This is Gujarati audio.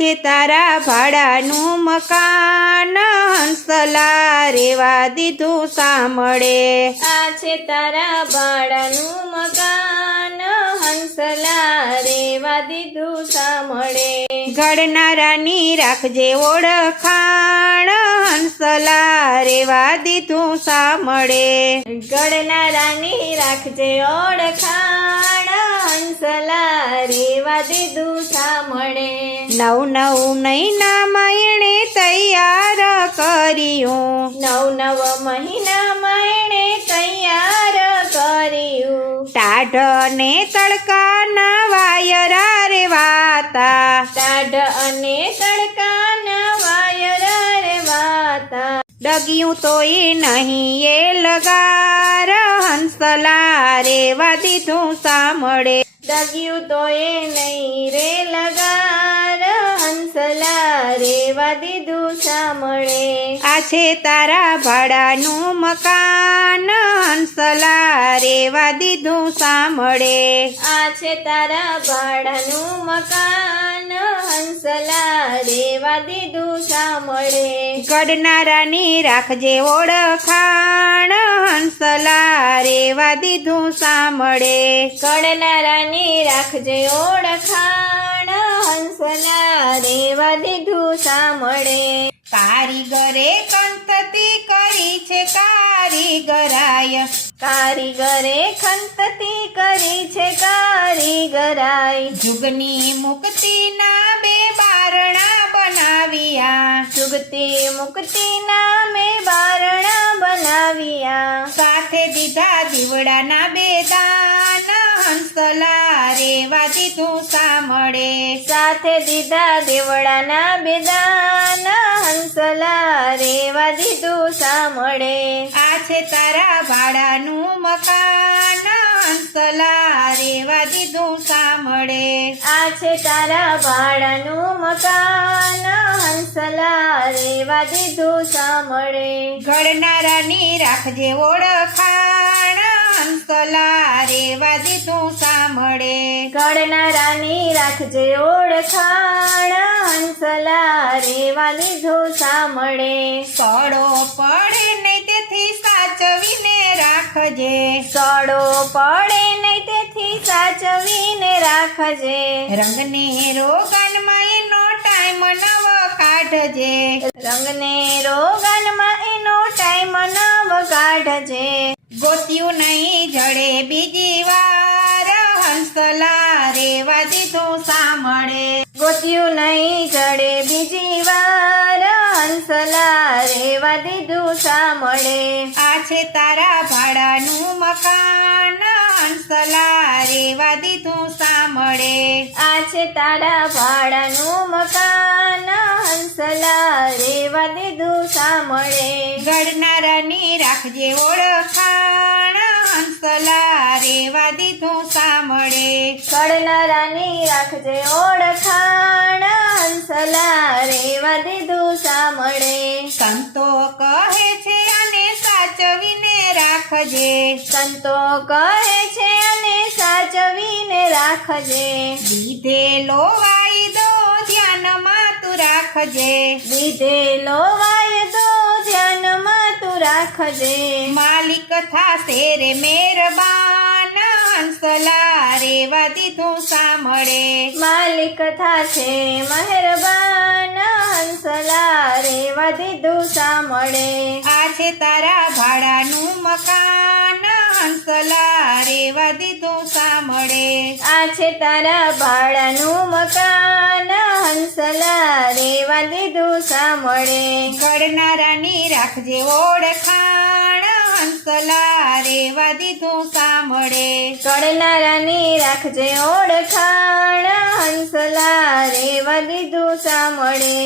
છે તારા ભાડાનું મકાન, હંસલા રેવા દીધું સાંભળે. આ છે તારા ભાડાનું મકાન, હંસલા રેવા દીધું સાંભળે. ઘડનારાની રાખજે ઓળખાણ, હંસલા રેવા દીધું સાંભળે. ઘડનારાની રાખજે ઓળખાણ, હંસલા રેવા દીધું સાંભળે. નવ નવ મહિનામાં એણે તૈયાર કર્યું, નવ મહિનામાં એણે તૈયાર કર્યું. ટાઢ ને તડકાના વાયરા રે વાતા, ટાઢ અને તડકાના વાયરા રે વાતા. ડગ્યું તો એ નહીં એ લગાર, હંસલા રેવા દીધું સાંભળે. ડગ્યું તો એ નહીં રે લગાર, હંસલા રેવા દીધું સાંભળે. આ છે તારા ભાડાનું મકાન, હંસલા રેવા દીધું સાંભળે. આ છે તારા ભાડાનું મકાન, હંસલા રેવા દીધું સાંભળે. ઘડનારાની રાખજે ઓળખાણ, હંસલા રેવા દીધું સાંભળે. ઘડનારાની રાખજે ઓળખાણ, હંસલા રેવા દીધું સાંભળે. કારીગરે કંતતી કરી છે કારીગરાય, કારીગરે ખંતતી કરી છે કારીગરાય. જુગની મુક્તિના બે બારણા બનાવ્યા, જુગતી મુક્તિના મેં બારણા બનાવ્યા. સાથે દીધા દીવડાના બે દાન, હંસલા રેવા દીધું સાંભળે. સાથે દીધા દેવડાના બેદાન, હંસલા રેવા દીધું સાંભળે. આ છે તારા ભાડાનું મકાન, હંસલા રેવા દીધું સાંભળે. આ છે તારા ભાડાનું મકાન, હંસલા રેવા દીધું સાંભળે. ઘડનારાની રાખજે ઓળખાણ, હંસલા રેવા દીધું સાંભળે. ઘડનારાની રાખજે ઓળખાણ, હંસલા રેવા દીધું સાંભળે. સડો પડે નહીં તેથી સાચવીને રાખજે, સડો પડે નહીં તેથી સાચવીને રાખજે. રંગને રોગનમાં એનો ટાઈમ નવો કાઢજે, રંગને રોગનમાં એનો ટાઈમ નવ કાઢજે. ગોત્યું નહીં જડે બીજી વાર, હંસલા રેવા દીધું સાંભળે. ગોત્યું નહીં જડે બીજી વાર, હંસલા રેવા દીધું સાંભળે. આ છે તારા ભાડાનું મકાન, હંસલા રેવા દીધું સાંભળે. આ છે તારા ભાડાનું મકાન, હંસલા રેવા દીધું સાંભળે. ઘડનારાની રાખજે ઓળખાણ, હંસલા રેવા દીધું સાંભળે. ઘડનારાની રાખજે ઓળખાણ, હંસલા રેવા દીધું સાંભળે. સંતો કહે છે અને સાચવીને રાખજે, સંતો કહે છે અને સાચવીને રાખજે. લીધેલો વાયદો ધ્યાનમાં તું રાખજે, લીધેલો વાયદો ધ્યાનમાં તું રાખજે. માલિક થાશે રે મહેરબાન, હંસલા રેવા દીધું સાંભળે. માલિક થાશે મહેરબાન, હંસલા રેવા દીધું સાંભળે. આ છે તારા ભાડાનું મકાન, હંસલા રેવા દીધું સાંભળે. આ છે તારા ભાડાનું મકાન, હંસલા રેવા દીધું સાંભળે. ઘડનારાની રાખજે ઓળખાણ, હંસલા રેવા દીધું સાંભળે. ઘડનારાની રાખજે ઓળખાણ, હંસલા રેવા દીધું સાંભળે.